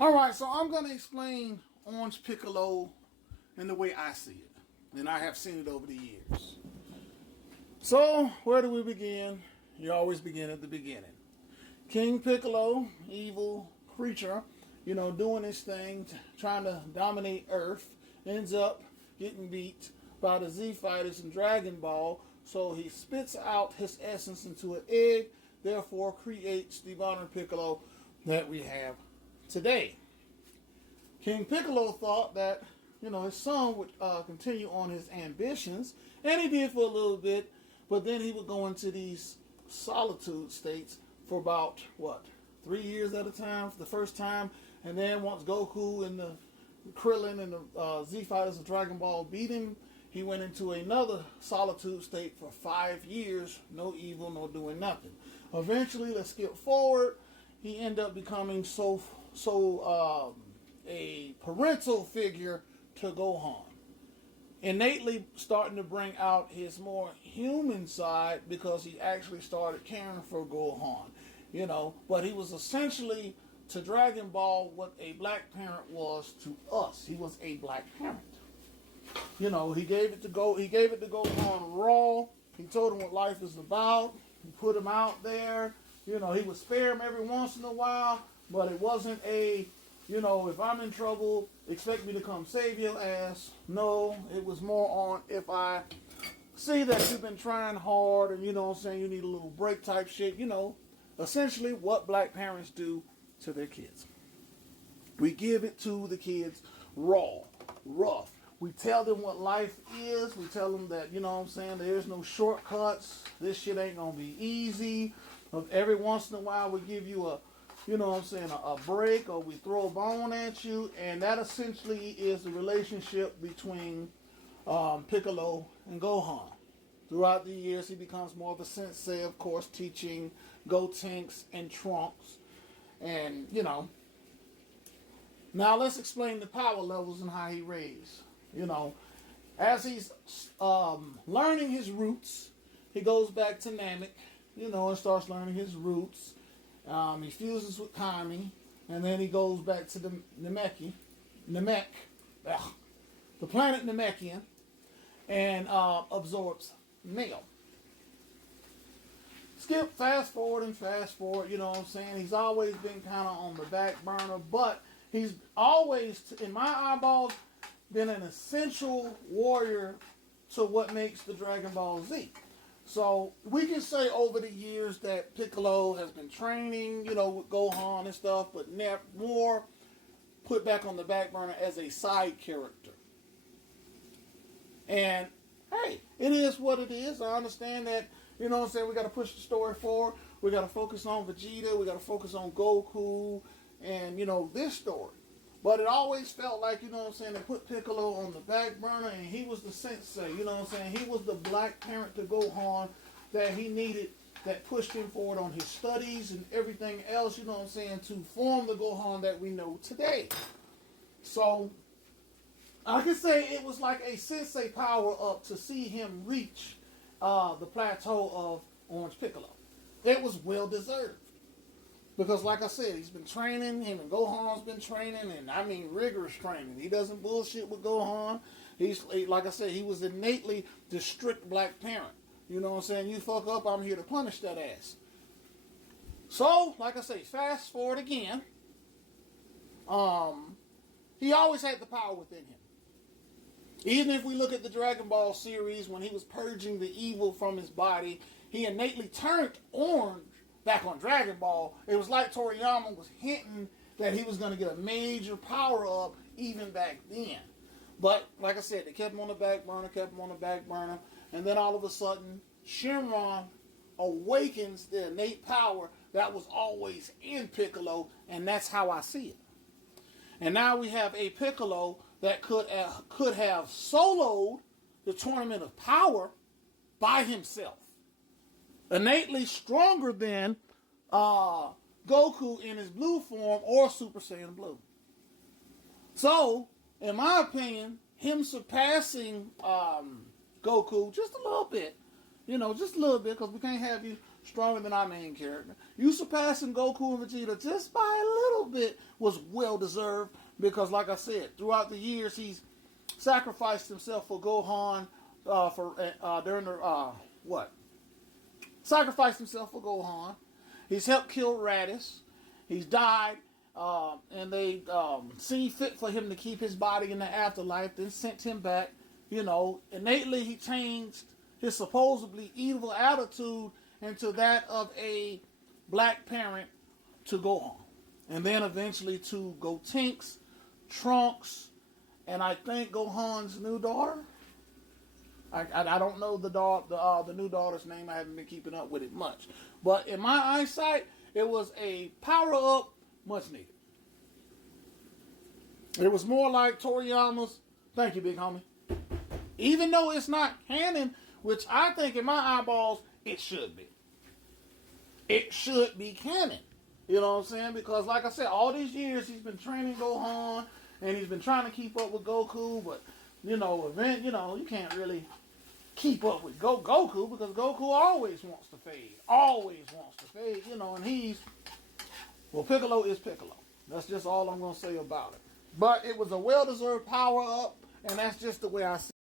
All right, so I'm going to explain Orange Piccolo in the way I see it. And I have seen it over the years. So, where do we begin? You always begin at the beginning. King Piccolo, evil creature, doing his thing, trying to dominate Earth, ends up getting beat by the Z Fighters in Dragon Ball. So he spits out his essence into an egg, therefore creates the modern Piccolo that we have today. King Piccolo thought that, his son would continue on his ambitions, and he did for a little bit, but then he would go into these solitude states for about, 3 years at a time, for the first time, and then once Goku and the Krillin and the Z Fighters of Dragon Ball beat him, he went into another solitude state for 5 years, no evil, no doing nothing. Eventually, let's skip forward, he ended up becoming a parental figure to Gohan. Innately starting to bring out his more human side because he actually started caring for Gohan. But he was essentially to Dragon Ball what a black parent was to us. He was a black parent. He gave it to Gohan raw. He told him what life is about. He put him out there. He would spare him every once in a while, but it wasn't if I'm in trouble, expect me to come save your ass. No, it was more on if I see that you've been trying hard and you need a little break type shit, essentially what black parents do to their kids. We give it to the kids raw, rough. We tell them what life is. We tell them that, there's no shortcuts. This shit ain't going to be easy. Every once in a while we give you a break, or we throw a bone at you, and that essentially is the relationship between Piccolo and Gohan. Throughout the years, he becomes more of a sensei, of course, teaching Gotenks and Trunks, and Now let's explain the power levels and how he raised. As he's learning his roots, he goes back to Namek, and starts learning his roots. He fuses with Kami, and then he goes back to the the planet Namekian, and absorbs Male. Fast forward, he's always been kind of on the back burner, but he's always, in my eyeballs, been an essential warrior to what makes the Dragon Ball Z. So we can say over the years that Piccolo has been training, with Gohan and stuff, but more put back on the back burner as a side character. And hey, it is what it is. I understand that, we got to push the story forward. We got to focus on Vegeta. We got to focus on Goku and, this story. But it always felt like, they put Piccolo on the back burner and he was the sensei, he was the black parent to Gohan that he needed, that pushed him forward on his studies and everything else, to form the Gohan that we know today. So, I can say it was like a sensei power up to see him reach the plateau of Orange Piccolo. It was well deserved. Because like I said, he's been training, him and Gohan's been training, and I mean rigorous training. He doesn't bullshit with Gohan. He's, like I said, he was innately the strict black parent. You fuck up, I'm here to punish that ass. So, like I say, fast forward again. He always had the power within him. Even if we look at the Dragon Ball series, when he was purging the evil from his body, he innately turned orange back on Dragon Ball. It was like Toriyama was hinting that he was going to get a major power up even back then. But, like I said, they kept him on the back burner, and then all of a sudden, Shenron awakens the innate power that was always in Piccolo, and that's how I see it. And now we have a Piccolo that could have soloed the Tournament of Power by himself. Innately stronger than Goku in his blue form or Super Saiyan Blue. So, in my opinion, him surpassing Goku just a little bit, just a little bit, because we can't have you stronger than our main character. You surpassing Goku and Vegeta just by a little bit was well deserved because, like I said, throughout the years he's sacrificed himself for Gohan. Sacrificed himself for Gohan. He's helped kill Raditz. He's died, and they see fit for him to keep his body in the afterlife. Then sent him back. Innately he changed his supposedly evil attitude into that of a black parent to Gohan. And then eventually to Gotenks, Trunks, and I think Gohan's new daughter. I don't know the new daughter's name. I haven't been keeping up with it much. But in my eyesight, it was a power-up much needed. It was more like Toriyama's, thank you, big homie. Even though it's not canon, which I think in my eyeballs, it should be. It should be canon. You know what I'm saying? Because like I said, all these years he's been training Gohan, and he's been trying to keep up with Goku, but you can't really keep up with Goku because Goku always wants to fade. And Piccolo is Piccolo. That's just all I'm going to say about it. But it was a well-deserved power-up, and that's just the way I see it.